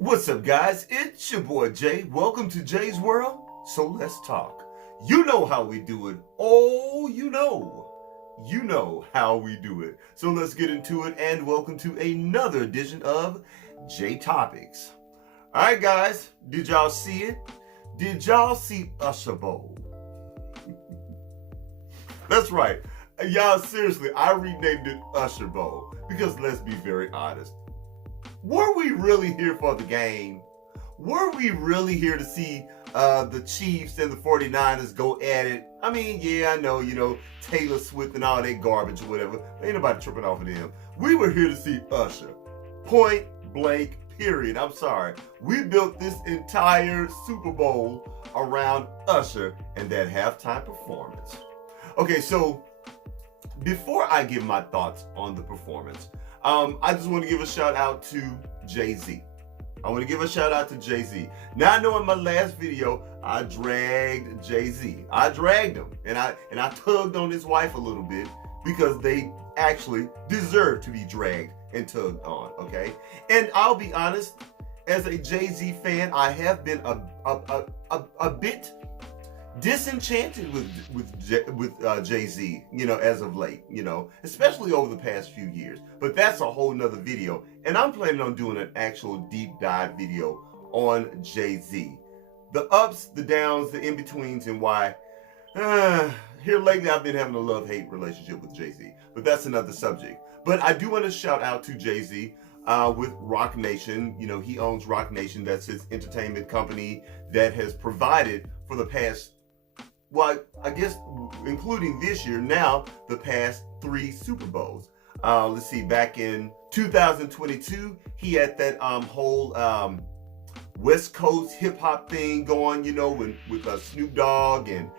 What's up, guys? It's your boy Jay. Welcome to Jay's World. So let's talk. You know how we do it. Oh, you know how we do it. So let's get into it and welcome to another edition of J Topics. All right, guys, did y'all see it? Did y'all see Usher Bowl? That's right. Y'all, seriously, I renamed it Usher Bowl because let's be very honest. Were we really here for the game? Were we really here to see the Chiefs and the 49ers go at it? I mean, yeah, I know, Taylor Swift and all that garbage or whatever. Ain't nobody tripping off of them. We were here to see Usher. Point blank, period. I'm sorry. We built this entire Super Bowl around Usher and that halftime performance. Okay, so before I give my thoughts on the performance, I just want to give a shout out to Jay-Z. I want to give a shout out to Jay-Z. Now, I know in my last video, I dragged Jay-Z. I dragged him and I tugged on his wife a little bit because they actually deserve to be dragged and tugged on, okay? And I'll be honest, as a Jay-Z fan, I have been a bit disenchanted with Jay-Z, as of late, especially over the past few years. But that's a whole nother video. And I'm planning on doing an actual deep dive video on Jay-Z. The ups, the downs, the in-betweens, and why. Here lately I've been having a love-hate relationship with Jay-Z. But that's another subject. But I do want to shout out to Jay-Z with Rock Nation. He owns Rock Nation. That's his entertainment company that has provided for the past, well, I guess including this year now, the past 3 Super Bowls. Let's see, back in 2022, he had that whole West Coast hip hop thing going, with Snoop Dogg and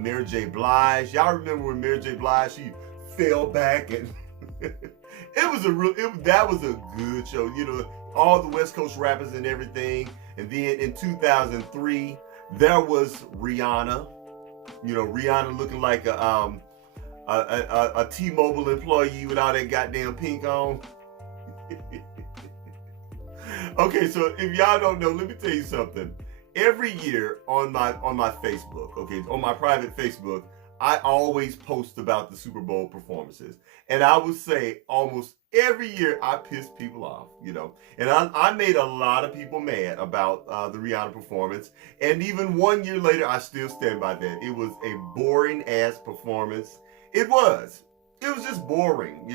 Mary J. Blige. Y'all remember when Mary J. Blige, she fell back and that was a good show, all the West Coast rappers and everything. And then in 2003, there was Rihanna. Rihanna looking like a T-Mobile employee with all that goddamn pink on. Okay, so if y'all don't know, let me tell you something. Every year on my Facebook, on my private Facebook, I always post about the Super Bowl performances. And I would say almost every year I piss people off, And I made a lot of people mad about the Rihanna performance. And even 1 year later, I still stand by that. It was a boring ass performance. It was just boring,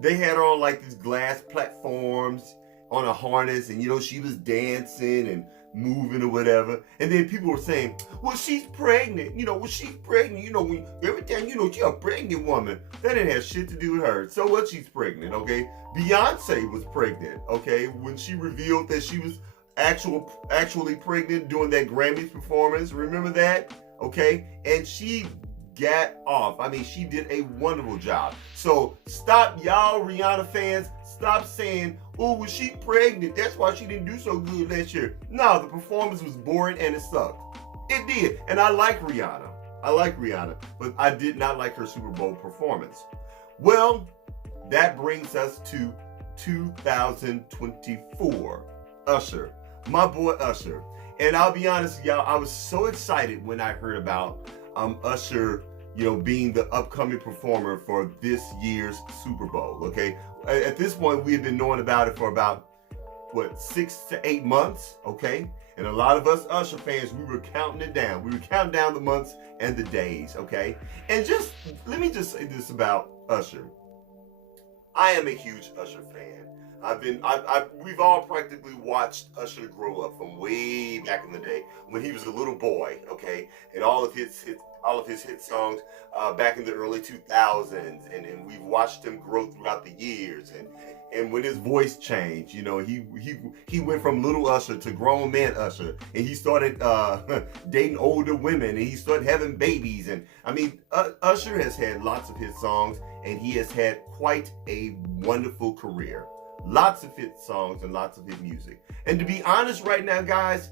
They had her on like these glass platforms on a harness and, she was dancing and moving or whatever. And then people were saying, well, she's pregnant. She's pregnant. When every time, she's a pregnant woman. That didn't have shit to do with her. So what? She's pregnant, okay? Beyonce was pregnant, okay? When she revealed that she was actually pregnant during that Grammys performance. Remember that? Okay? And she got off. I mean, she did a wonderful job. So stop, y'all Rihanna fans. Stop saying, oh, was she pregnant? That's why she didn't do so good last year. No, the performance was boring and it sucked. It did. And I like Rihanna. But I did not like her Super Bowl performance. Well, that brings us to 2024. Usher. My boy Usher. And I'll be honest, y'all, I was so excited when I heard about Usher, being the upcoming performer for this year's Super Bowl, okay? At this point, we had been knowing about it for about, 6 to 8 months, okay? And a lot of us Usher fans, we were counting it down. We were counting down the months and the days, okay? And let me just say this about Usher. I am a huge Usher fan. We've all practically watched Usher grow up from way back in the day when he was a little boy, okay? And all of his hit songs back in the early 2000s, and we've watched him grow throughout the years. And when his voice changed, he went from little Usher to grown man Usher, and he started dating older women, and he started having babies. And I mean, Usher has had lots of hit songs, and he has had quite a wonderful career. Lots of hit songs and lots of hit music. And to be honest right now, guys,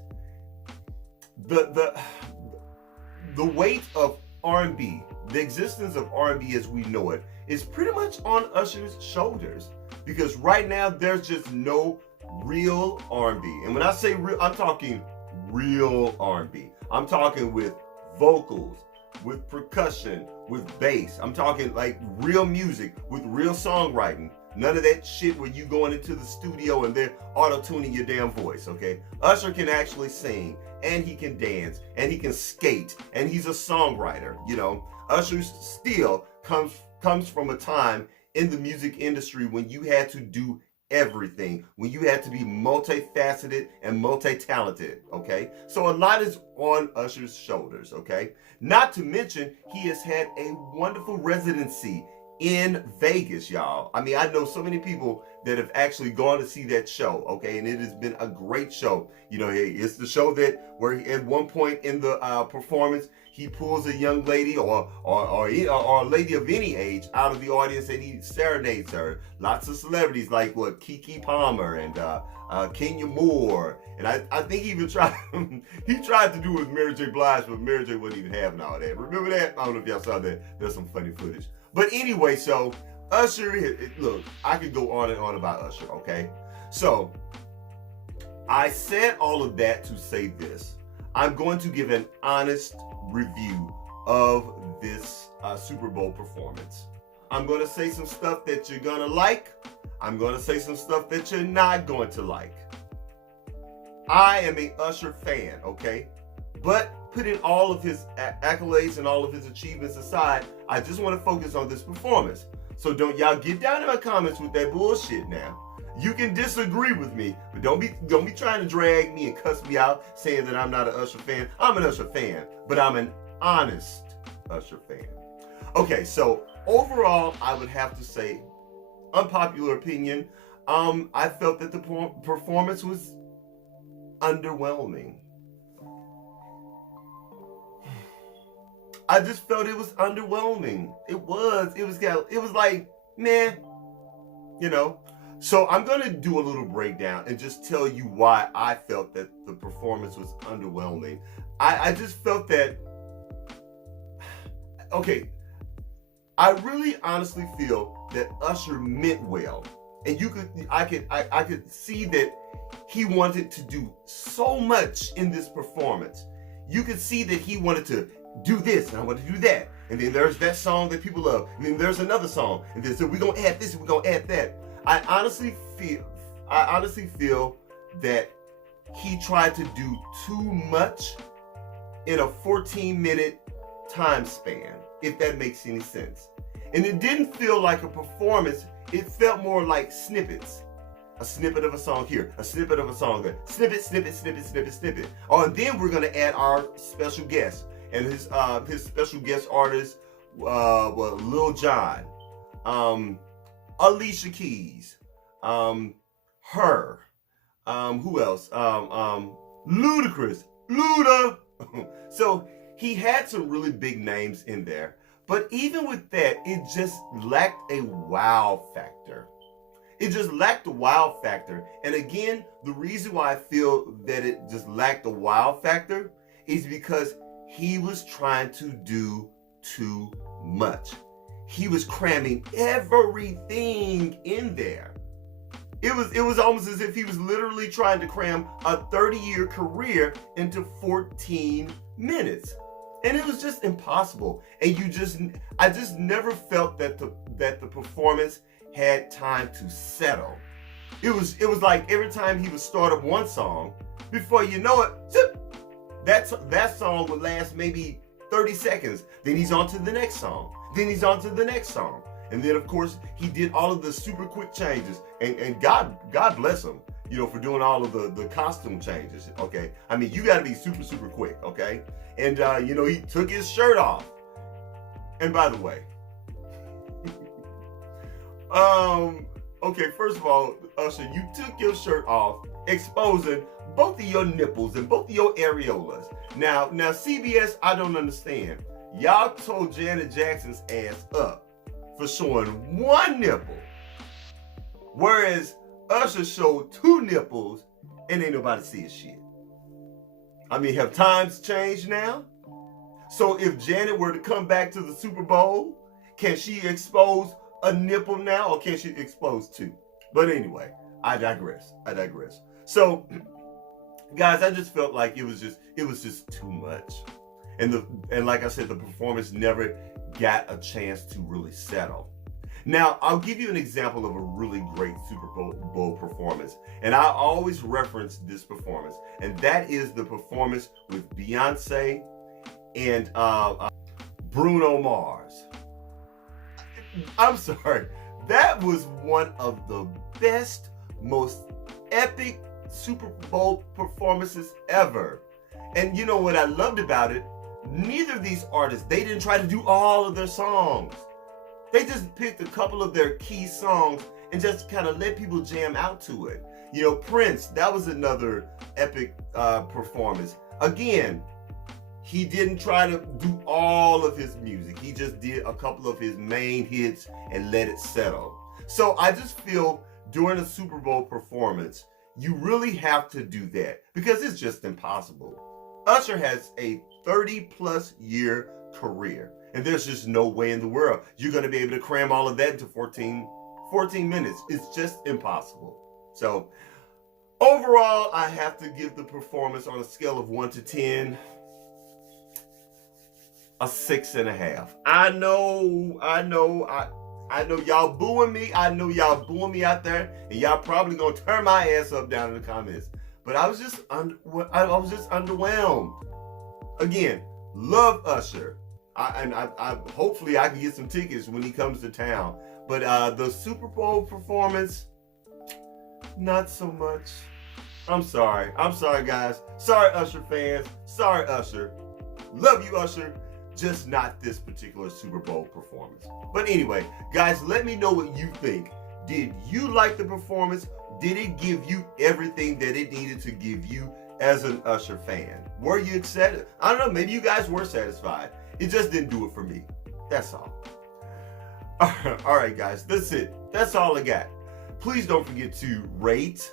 the weight of R&B, the existence of R&B as we know it, is pretty much on Usher's shoulders. Because right now, there's just no real R&B. And when I say real, I'm talking real R&B. I'm talking with vocals, with percussion, with bass. I'm talking like real music with real songwriting. None of that shit where you going into the studio and they're auto-tuning your damn voice, okay? Usher can actually sing, and he can dance, and he can skate, and he's a songwriter, you know? Usher still comes from a time in the music industry when you had to do everything, when you had to be multifaceted and multi-talented, okay? So a lot is on Usher's shoulders, okay? Not to mention, he has had a wonderful residency in Vegas, y'all. I mean, I know so many people that have actually gone to see that show, okay? And it has been a great show. You know, it's the show that where at one point in the performance, he pulls a young lady or a lady of any age out of the audience and he serenades her. Lots of celebrities like Keke Palmer and Kenya Moore. And I think he even tried he tried to do it with Mary J. Blige, but Mary J. wasn't even having all that. Remember that? I don't know if y'all saw that. There's some funny footage. But anyway, so Usher, look, I could go on and on about Usher, okay? So I said all of that to say this. I'm going to give an honest review of this Super Bowl performance. I'm going to say some stuff that you're going to like. I'm going to say some stuff that you're not going to like. I am a Usher fan, okay? But putting all of his accolades and all of his achievements aside, I just want to focus on this performance. So don't y'all get down in my comments with that bullshit now. You can disagree with me, but don't be trying to drag me and cuss me out saying that I'm not an Usher fan. I'm an Usher fan, but I'm an honest Usher fan. Okay, so overall, I would have to say, unpopular opinion, I felt that the performance was underwhelming. I just felt it was underwhelming. It was like, meh, you know. So I'm going to do a little breakdown and just tell you why I felt that the performance was underwhelming. I just felt that, okay, I really honestly feel that Usher meant well. And I could see that he wanted to do so much in this performance. You could see that he wanted to do this and I want to do that, and then there's that song that people love, and then there's another song, and then so we're gonna add this and we're gonna add that. I honestly feel that he tried to do too much in a 14-minute time span, if that makes any sense. And it didn't feel like a performance, it felt more like snippets. A snippet of a song here, a snippet of a song there, snippet, snippet, snippet, snippet, snippet. Oh, and then we're gonna add our special guest. And his special guest artists, Lil Jon, Alicia Keys, her, who else? Ludacris, Luda. So he had some really big names in there, but even with that, it just lacked a wow factor. It just lacked the wow factor. And again, the reason why I feel that it just lacked the wow factor is because he was trying to do too much. He was cramming everything in there. It was almost as if he was literally trying to cram a 30-year career into 14 minutes. And it was just impossible. And I just never felt that the performance had time to settle. It was like every time he would start up one song, before you know it, zip, that song would last maybe 30 seconds. Then he's on to the next song. Then he's on to the next song. And then, of course, he did all of the super quick changes. And God bless him, you know, for doing all of the costume changes, okay? I mean, you got to be super, super quick, okay? And, you know, he took his shirt off. And by the way, okay, first of all, Usher, you took your shirt off, exposing both of your nipples and both of your areolas. Now, CBS, I don't understand. Y'all told Janet Jackson's ass up for showing one nipple, whereas Usher showed two nipples and ain't nobody see his shit. I mean, have times changed now? So if Janet were to come back to the Super Bowl, can she expose a nipple now, or can she expose two? But anyway, I digress. So, guys, I just felt like it was just too much. And like I said, the performance never got a chance to really settle. Now, I'll give you an example of a really great Super Bowl performance. And I always reference this performance. And that is the performance with Beyonce and Bruno Mars. I'm sorry. That was one of the best, most epic Super Bowl performances ever. And you know what I loved about it? Neither of these artists, they didn't try to do all of their songs. They just picked a couple of their key songs and just kind of let people jam out to it. You know, Prince, that was another epic performance. Again, he didn't try to do all of his music. He just did a couple of his main hits and let it settle. So I just feel during a Super Bowl performance, you really have to do that because it's just impossible. Usher has a 30-plus year career, and there's just no way in the world you're going to be able to cram all of that into 14 minutes. It's just impossible. So overall, I have to give the performance on a scale of 1 to 10, a 6.5. I know y'all booing me. I know y'all booing me out there, and y'all probably gonna turn my ass up down in the comments. But I was just underwhelmed. Again, love Usher. I hopefully I can get some tickets when he comes to town. But the Super Bowl performance, not so much. I'm sorry, guys. Sorry, Usher fans. Sorry, Usher. Love you, Usher. Just not this particular Super Bowl performance. But anyway, guys, let me know what you think. Did you like the performance? Did it give you everything that it needed to give you as an Usher fan? Were you excited? I don't know, maybe you guys were satisfied. It just didn't do it for me. That's all. All right, guys, that's it. That's all I got. Please don't forget to rate,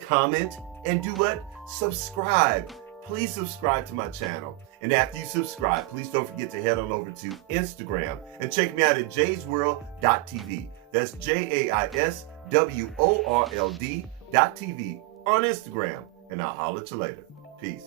comment, and do what? Subscribe. Please subscribe to my channel. And after you subscribe, please don't forget to head on over to Instagram and check me out at JaisWorldtv. That's JaisWorld.tv on Instagram. And I'll holler at you later. Peace.